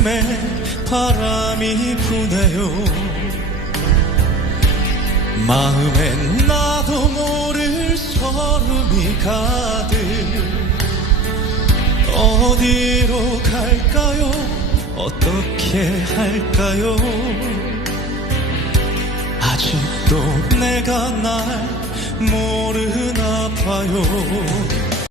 요즘에 바람이 부네요 마음엔 나도 모를 서름이 가득 어디로 갈까요 어떻게 할까요 아직도 내가 날 모르나 봐요